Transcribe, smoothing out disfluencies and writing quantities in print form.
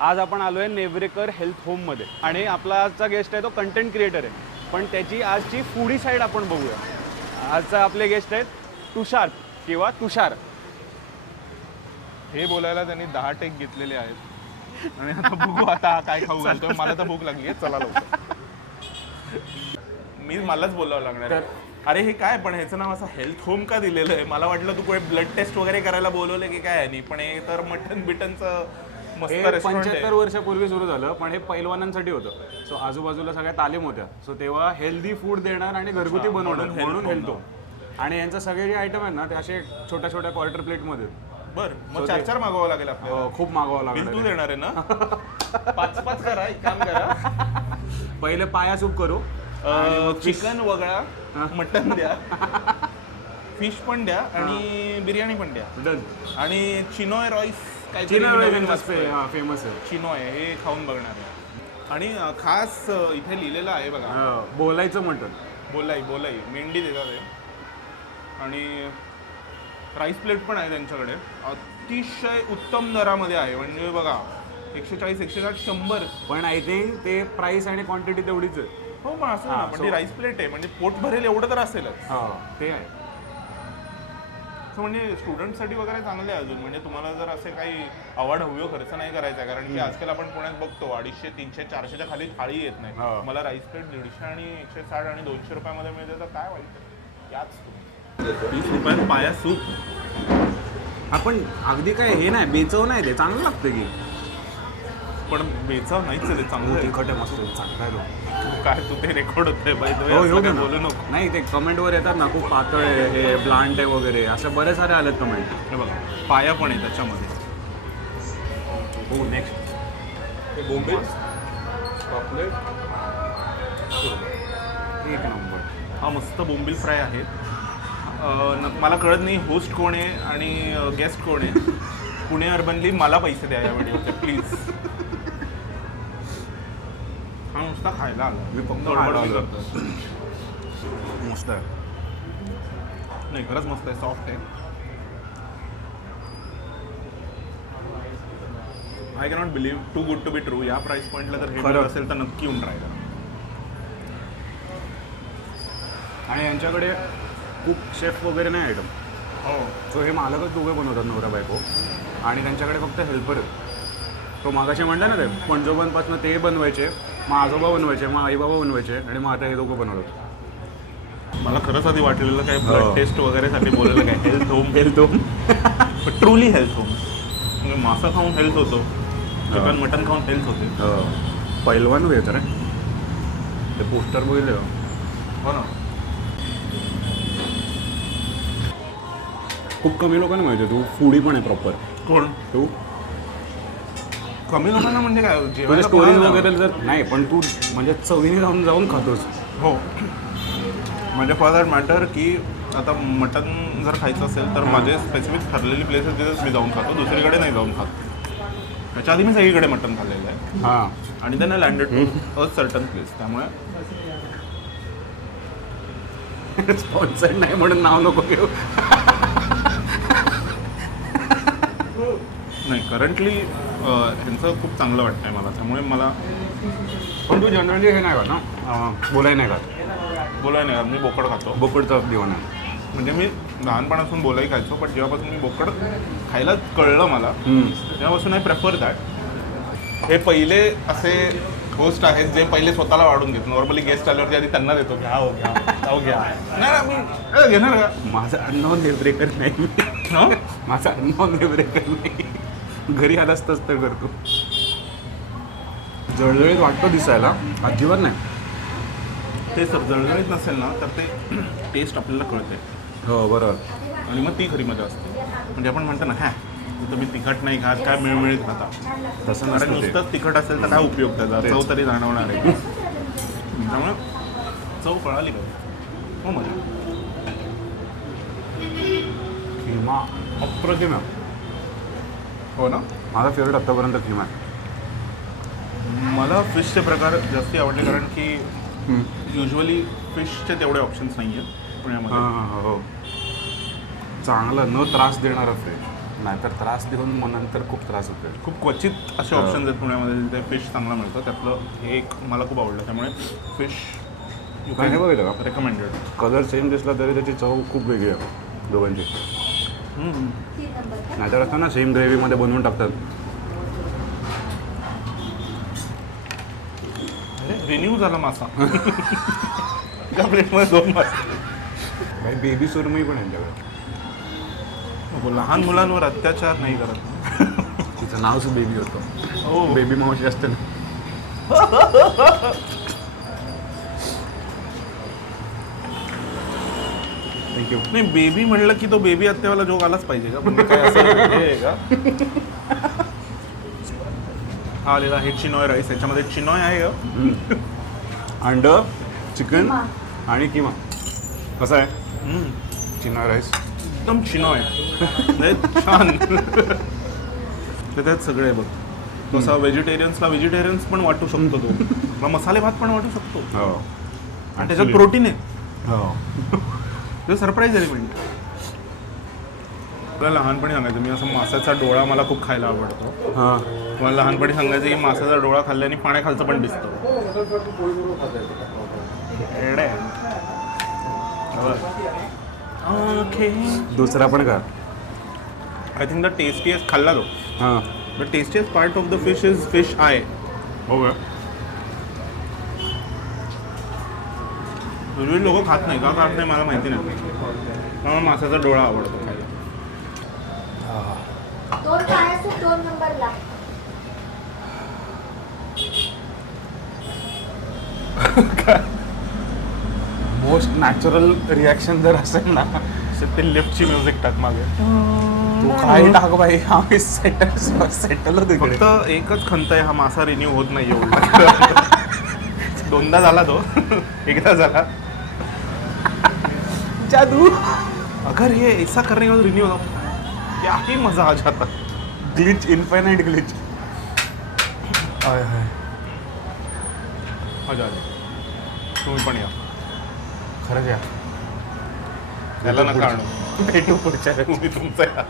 आज आपण आलोय नेवरेकर हेल्थ होम मध्ये आणि आपला आजचा गेस्ट आहे तो कंटेंट क्रिएटर आहे, पण त्याची आजची फूडी साईड आपण बघूया. आजचा आपले गेस्ट आहेत तुषार किंवा तुषार. हे बोलायला त्यांनी 10 टेक घेतलेले आहेत आणि आता बघू आता काय खाऊ घालतोय. मला तर भूक लागली आहे, चला लवकर. मी मलाच बोलावं लागणार आहे. अरे हे काय, पण ह्याचं नाव असं हेल्थ होम का दिलेलं आहे? मला वाटलं तू कोणी ब्लड टेस्ट वगैरे करायला बोलवलं की काय नाही, पण हे तर मटन बिटनचं मस्त रेस्टॉरंट आहे. 75 वर्षापूर्वी सुरू झालं, पण हे पैलवानांच्या होतं. सो आजूबाजूला सगळ्या तालीम होत्या, सो तेव्हा हेल्दी फूड देणार आणि घरगुती बनवणार म्हणून हेल्थ होम. आणि यांचे सगळे जे आयटम आहेत ना ते असे छोट्या छोट्या क्वार्टर प्लेटमध्ये. बरं, मग 4-4 मागवावं लागेल आपल्याला. खूप मागवावं बिल तू लागेल. देणार आहे ना? 5-5 करा, एक काम करा. पहिले पाया सूप करू, चिकन वगळा, मटन द्या, फिश पण द्या आणि बिर्याणी पण द्या. डन. आणि चिनोय रॉईस फेमस आहे. चिनोय हे खाऊन बघणार आहे. आणि खास इथे लिहिलेलं आहे बघा, बोलायचं मटन. बोलाई मेंढी देतात ते. आणि राईस प्लेट पण आहे त्यांच्याकडे, अतिशय उत्तम दरामध्ये आहे. म्हणजे बघा 140, 160, 100. पण आय थिंक ते प्राइस आणि क्वांटिटी तेवढीच आहे. हो मग असं ना, पण ती राईस प्लेट आहे म्हणजे पोट भरेल एवढं तर असेलच. ते आहे. म्हणजे स्टुडंटसाठी वगैरे चांगले आहे अजून. म्हणजे तुम्हाला जर असे काही आवड हवी खर्च नाही करायचा आहे, कारण की आजकाल आपण पुण्यात बघतो 250, 300, 400च्या खाली थाळी येत नाही. मला राईस प्लेट 150 आणि 160 आणि 200 रुपयामध्ये मिळते, तर काय वाईट. याच 20 रुपयात पाया सूप. आपण अगदी काय हे नाही, बेचव नाही, ते चांगलं लागतं की. पण बेचाव नाहीच आहे, चांगलं तिखट आहे, मस्त चांगलं आहे. काय तू ते रेकॉर्ड होतंय बोलू नको. नाही, ते कमेंटवर येतात ना, खूप पातळ आहे, हे ब्लांट आहे वगैरे, असं बरेच सारे आलेत कमेंट. हे बघा पाया पण आहे त्याच्यामध्ये. हो, नेक्स्ट बोंबील एक नंबर. हा मस्त बोंबील फ्राय आहे. मला कळत नाही होस्ट कोण आहे आणि गेस्ट कोण आहे. पुणे अर्बनली मला पैसे द्या या व्हिडिओचे प्लीज. हा नुसता खायला आला, मी फक्त बडबड करतो. मस्त आहे. नाही खरंच मस्त आहे, सॉफ्ट आहे. I cannot believe, too good to be true. या प्राइस पॉईंटला जर हे मिळत असेल तर नक्की येऊन ट्राय करा. आणि यांच्याकडे कुक शेफ वगैरे नाही आयटम. हो, सो हे मालकच दोघे बनवतात, नवरा बायको. आणि त्यांच्याकडे फक्त हेल्पर आहे. तो मागाशी म्हणला ना, ते पंजोबांपासून ते बनवायचे, मग आजोबा बनवायचे, मग आईबाबा बनवायचे, आणि मग आता हे दोघं बनवतात. मला खरंच आधी वाटलेलं काय ब्लड टेस्ट वगैरेसाठी बोललेलं काय health home truly health home. म्हणजे मासा खाऊन हेल्थ होतो, चिकन मटन खाऊन हेल्थ होते. पैलवान व्हायचं रे, ते पोस्टर बघितलं. हो ना. खूप कमी लोकांना माहिती आहे, तू फूडी पण आहे प्रॉपर. कोण तू? कमी लोकांना म्हणजे काय, तुझ्या स्टोरीज वगैरे जर नाही, पण तू म्हणजे चवीने जाऊन खातोस. हो, म्हणजे फॉर दॅट मॅटर की आता मटन जर खायचं असेल तर माझे स्पेसिफिक ठरलेली प्लेसेस तिथेच मी जाऊन खातो, दुसरीकडे नाही जाऊन खातो. त्याच्या आधी मी सगळीकडे मटन खाल्लेलं आहे. हां. आणि त्यांना landed to a certain place. त्यामुळे स्पॉन्सर्ड नाही म्हणून नाव नको घेऊ. नाही, करंटली ह्यांचं खूप चांगलं वाटतंय मला, त्यामुळे मला. पण तू जनरली हे नाही का ना, बोलाय नाही का? बोलाय नाही, मी बोकड खातो. बोकडचं दिवाना. म्हणजे मी लहानपणापासून बोलाई खायचो, पण जेव्हापासून मी बोकड खायला कळलं मला, तेव्हापासून आय प्रेफर दॅट. हे पहिले असे होस्ट आहेत जे पहिले स्वतःला वाढून घेत. नॉर्मली गेस्ट आल्यावरती आधी त्यांना देतो, घ्या हो घ्या जाऊ घ्या. नाही मी घेणार का? माझा अननोन ब्रेकर नाही. माझा अननोन ब्रेकर नाही. घरी आलाच तर करतो. जळजळीत वाटतो दिसायला, अजिबात नाही. ते सर जळजळीत नसेल ना तर ते टेस्ट आपल्याला कळते. हो, बरोबर. आणि मग ती खरी मजा असते. म्हणजे आपण म्हणतो ना, तुम्ही तिखट नाही खात, काय मिळमिळीत खाता. तसं कारण नसतं ते. नुसतंच तिखट असेल तर काय उपयोग त्याचा, चव तरी जाणवणार आहे. त्यामुळे चव कळाली पाहिजे. हो मजा. खिमा अप्रतिम आहे. हो ना. माझा फेवरेट आत्तापर्यंत खिमा आहे. मला फिशचे प्रकार जास्ती आवडले, कारण की युजली फिशचे तेवढे ऑप्शन्स नाही आहेत पुण्यामध्ये. हो, चांगलं न त्रास देणारं फ्रेश. नाहीतर त्रास देऊन मग नंतर खूप त्रास होतो. खूप क्वचित असे ऑप्शन्स आहेत पुण्यामध्ये जिथे फिश चांगला मिळतो. त्यातलं हे एक मला खूप आवडलं. त्यामुळे फिश काय हे बघितलं का रेकमेंडेड. कलर सेम दिसला तरी त्याची चव खूप वेगळी आहे दोघांची. नाहीतर असतं ना सेम ग्रेव्हीमध्ये बनवून टाकतात. रिन्यू झाला मासा. एका प्लेटमध्ये 2 मासे. काही बेबी सुरमई पण आहे त्यांच्याकडे. लहान मुलांवर अत्याचार नाही करत. तिचं नावच बेबी होतं. हो बेबी मावशी असते ना. थँक्यू. नाही बेबी म्हणलं की तो बेबी आत्यावाला जोक आलाच पाहिजे का? म्हणजे काय असं हे आहे का? हा आलेला हे चिनॉय राईस. याच्यामध्ये चिनॉय आहे का? अंड चिकन आणि किमा कसं आहे चिना राईस. एकदम चिनॉय. छान. तर त्यात सगळे बघ. तसा व्हेजिटेरियन्स पण वाटू शकतो तो. किंवा मसाले भात पण वाटू शकतो. हो आणि त्याच्यात प्रोटीन आहे. हो ते सरप्राईज एलिमेंट. मला लहानपणी सांगायचं मी असं मासाचा डोळा मला खूप खायला आवडतो. हां मला लहानपणी सांगायचं की मासाचा डोळा खाल्ल्याने पाण्याखालचं पण दिसतं. ओके. दुसरा पण का आय थिंक द टेस्टीएस्ट खाल्ला तो. हां the tastiest part of the fish is fish I. हो का पूर्वी लोक खात नाही का खात नाही मला माहिती नाही. मला मासाचा डोळा आवडतो खायला. 2 पायाचे 2 नंबरला. मोस्ट नॅचरल रिॲक्शन जर असेल ना ते लिफ्टची म्युझिक टाक मागे. तू काय टाक बाई आम्ही सेटल होतो इकडे. फक्त एकच खंत आहे हा मासा रिन्यू होत नाही एवढा. 2दा झाला तो. एकदा झाला. जादू अगर ये ऐसा करने के बाद रिन्यू होता क्या ही मजा आ जाता. Glitch infinite glitch. मजा आली. तुम्ही पण या. खरंच या त्याला नका आणू. भेटू पुढच्या तुम्ही तुमचं या.